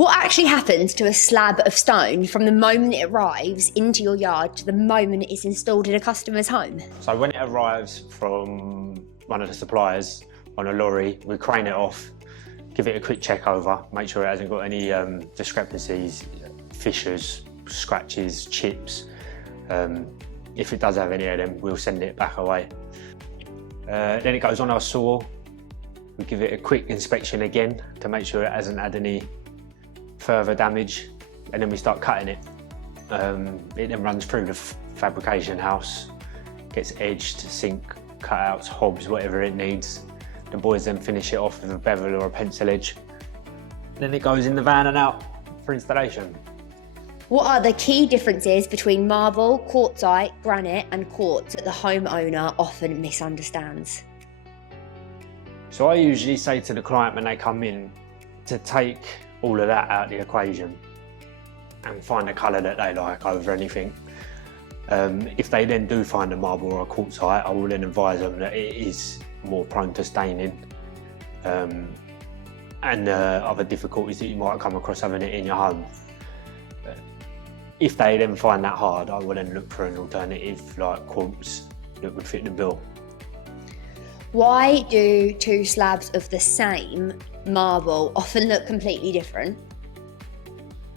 What actually happens to a slab of stone from the moment it arrives into your yard to the moment it's installed in a customer's home? So when it arrives from one of the suppliers on a lorry, we crane it off, give it a quick check over, make sure it hasn't got any discrepancies, fissures, scratches, chips. If it does have any of them, we'll send it back away. Then it goes on our saw. We give it a quick inspection again to make sure it hasn't had any further damage, and then we start cutting it. It then runs through the fabrication house, gets edged, sink, cutouts, hobs, whatever it needs. The boys then finish it off with a bevel or a pencil edge. Then it goes in the van and out for installation. What are the key differences between marble, quartzite, granite and quartz that the homeowner often misunderstands? So I usually say to the client when they come in to take all of that out of the equation and find a colour that they like over anything. If they then do find a marble or a quartzite, I will then advise them that it is more prone to staining and other difficulties that you might come across having it in your home. If they then find that hard, I will then look for an alternative like quartz that would fit the bill. Why do two slabs of the same marble often look completely different?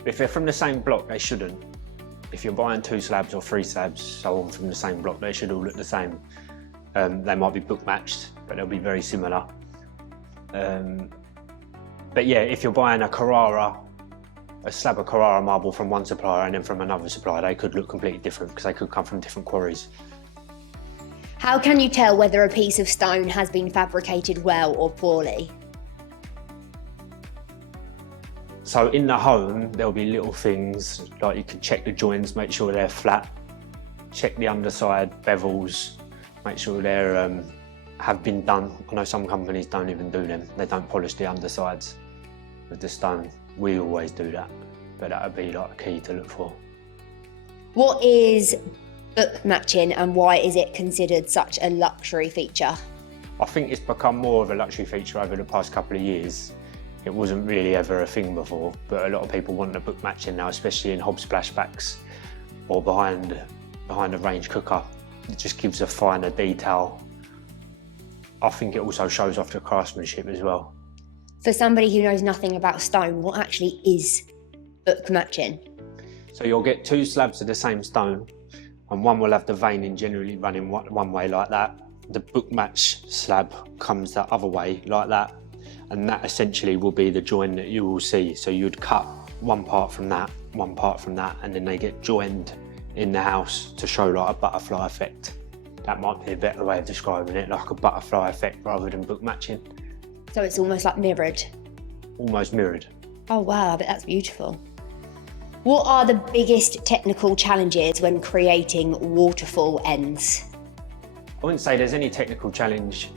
If they're from the same block, they shouldn't. If you're buying 2 slabs or 3 slabs, so on, from the same block, they should all look the same. They might be book matched, but they'll be very similar. But yeah, if you're buying a slab of Carrara marble from one supplier and then from another supplier, they could look completely different because they could come from different quarries. How can you tell whether a piece of stone has been fabricated well or poorly? So in the home, there'll be little things like you can check the joints, make sure they're flat, check the underside bevels, make sure they have been done. I know some companies don't even do them. They don't polish the undersides with the stone. We always do that, but that would be like a key to look for. What is book matching and why is it considered such a luxury feature? I think it's become more of a luxury feature over the past couple of years. It wasn't really ever a thing before, but a lot of people want the book matching now, especially in hob splashbacks or behind a range cooker. It just gives a finer detail. I think it also shows off the craftsmanship as well. For somebody who knows nothing about stone, what actually is book matching? So you'll get 2 slabs of the same stone, and one will have the veining generally running one way like that. The book match slab comes the other way like that, and that essentially will be the join that you will see. So you'd cut one part from that, and then they get joined in the house to show like a butterfly effect. That might be a better way of describing it, like a butterfly effect rather than book matching. So it's almost like mirrored? Almost mirrored. Oh wow, I bet that's beautiful. What are the biggest technical challenges when creating waterfall ends? I wouldn't say there's any technical challenge.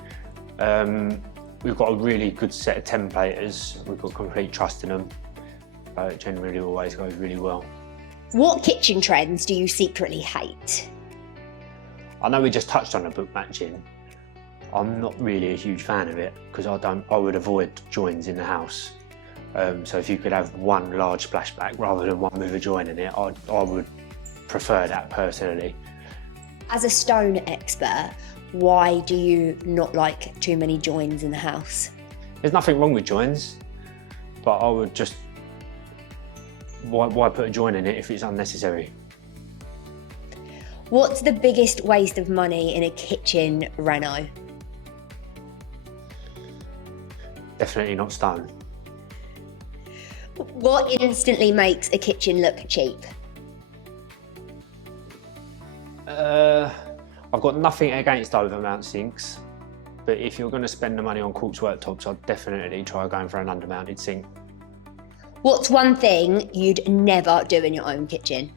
We've got a really good set of templators. We've got complete trust in them. It generally always goes really well. What kitchen trends do you secretly hate? I know we just touched on the book matching. I'm not really a huge fan of it because I would avoid joins in the house. So if you could have one large splashback rather than one with a join in it, I would prefer that personally. As a stone expert, why do you not like too many joins in the house? There's nothing wrong with joins, but I would just, why put a join in it if it's unnecessary? What's the biggest waste of money in a kitchen reno? Definitely not stone. What instantly makes a kitchen look cheap? I've got nothing against overmount sinks, but if you're going to spend the money on quartz worktops, I'd definitely try going for an undermounted sink. What's one thing you'd never do in your own kitchen?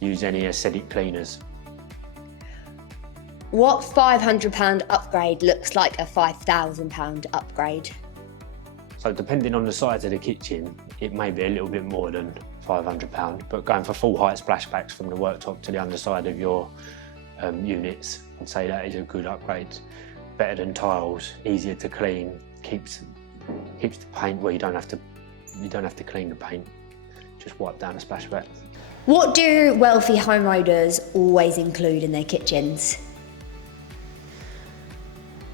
Use any acidic cleaners. What £500 upgrade looks like a £5,000 upgrade? So depending on the size of the kitchen, it may be a little bit more than £500, but going for full height splashbacks from the worktop to the underside of your units, I'd say that is a good upgrade. Better than tiles, easier to clean, keeps Keeps the paint, well, you don't have to clean the paint, just wipe down a splashback. What do wealthy homeowners always include in their kitchens?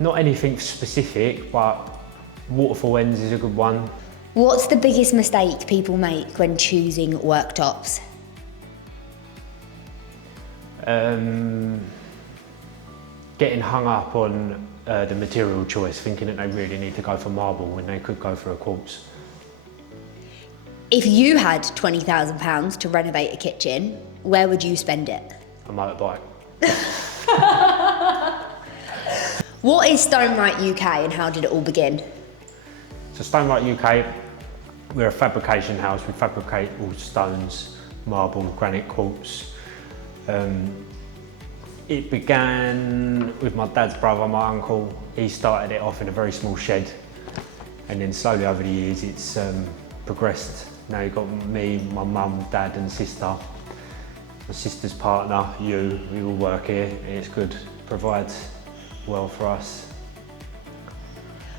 Not anything specific, but waterfall ends is a good one. What's the biggest mistake people make when choosing worktops? Getting hung up on the material choice, thinking that they really need to go for marble when they could go for a quartz. If you had £20,000 to renovate a kitchen, where would you spend it? A motorbike. What is Stonewright UK and how did it all begin? So Stonewright UK, we're a fabrication house. We fabricate all stones, marble, granite, quartz. It began with my dad's brother, my uncle. He started it off in a very small shed, and then slowly over the years it's progressed. Now you've got me, my mum, dad and sister. My sister's partner, we all work here, and it's good, provides well for us.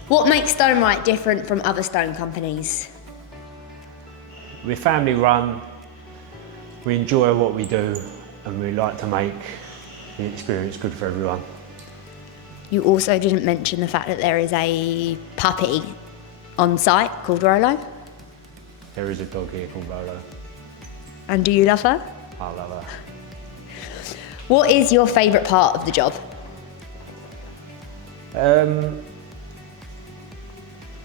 What makes Stonewright different from other stone companies? We're family run, we enjoy what we do, and we like to make the experience good for everyone. You also didn't mention the fact that there is a puppy on site called Rolo. There is a dog here called Rolo. And do you love her? I love her. What is your favourite part of the job? I've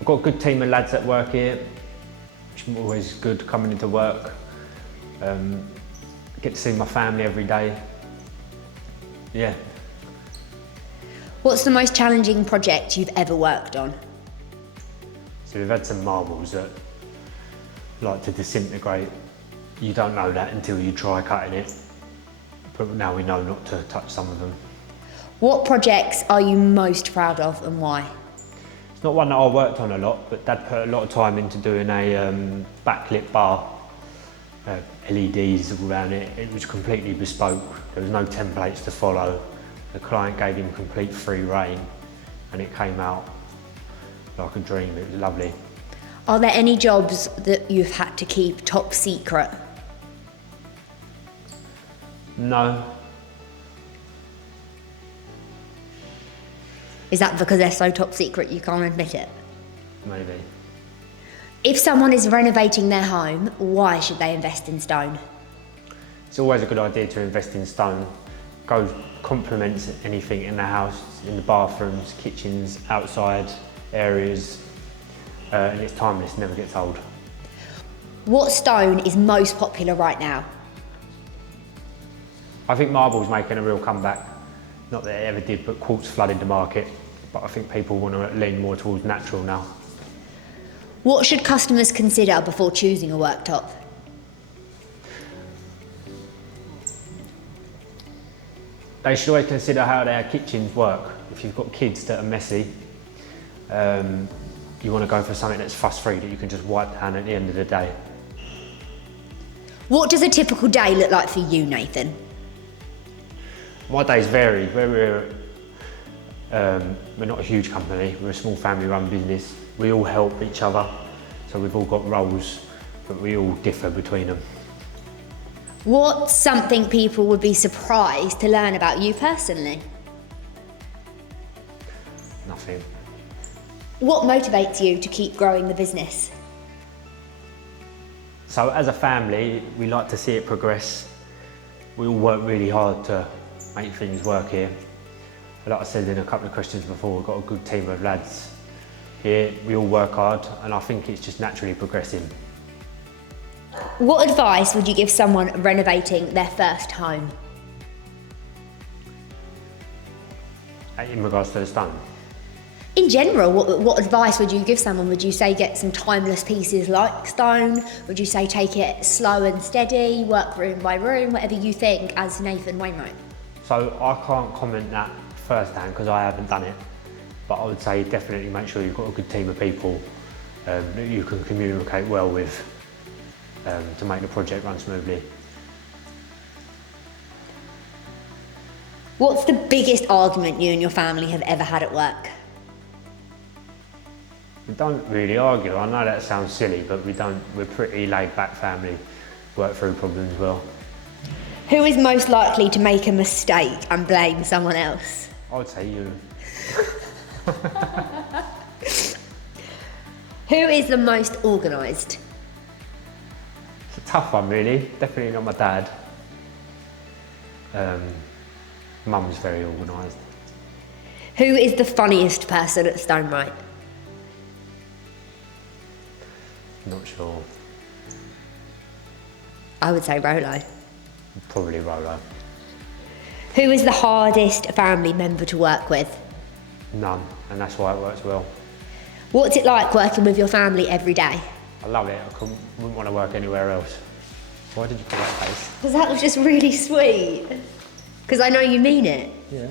got a good team of lads that work here, which is always good coming into work. Get to see my family every day. Yeah. What's the most challenging project you've ever worked on? So we've had some marbles that like to disintegrate. You don't know that until you try cutting it, but now we know not to touch some of them. What projects are you most proud of and why? It's not one that I worked on a lot, but Dad put a lot of time into doing a backlit bar. LEDs all around it. It was completely bespoke. There was no templates to follow. The client gave him complete free rein and it came out like a dream. It was lovely. Are there any jobs that you've had to keep top secret? No. Is that because they're so top secret you can't admit it? Maybe. If someone is renovating their home, why should they invest in stone? It's always a good idea to invest in stone. Complements anything in the house, in the bathrooms, kitchens, outside areas, and it's timeless, never gets old. What stone is most popular right now? I think marble's making a real comeback. Not that it ever did, but quartz flooded the market. But I think people want to lean more towards natural now. What should customers consider before choosing a worktop? They should always consider how their kitchens work. If you've got kids that are messy, you want to go for something that's fuss-free, that you can just wipe down at the end of the day. What does a typical day look like for you, Nathan? My days vary. We're not a huge company, we're a small family-run business. We all help each other, so we've all got roles, but we all differ between them. What's something people would be surprised to learn about you personally? Nothing. What motivates you to keep growing the business? So as a family, we like to see it progress. We all work really hard to make things work here. Like I said in a couple of questions before, we've got a good team of lads here. We all work hard, and I think it's just naturally progressing. What advice would you give someone renovating their first home? In regards to the stone? In general, what advice would you give someone? Would you say get some timeless pieces like stone? Would you say take it slow and steady, work room by room, whatever you think as Nathan Wainwright? So I can't comment that firsthand because I haven't done it, but I would say definitely make sure you've got a good team of people that you can communicate well with to make the project run smoothly. What's the biggest argument you and your family have ever had at work? We don't really argue. I know that sounds silly, but we don't. We're pretty laid-back family. Work through problems well. Who is most likely to make a mistake and blame someone else? I'd say you. Who is the most organised? It's a tough one, really. Definitely not my dad. Mum's very organised. Who is the funniest person at Stonewright? Not sure. I would say Rolo. Probably Rolo. Who is the hardest family member to work with? None, and that's why it works well. What's it like working with your family every day? I love it. Wouldn't want to work anywhere else. Why did you put that face? Because that was just really sweet. Because I know you mean it. Yeah.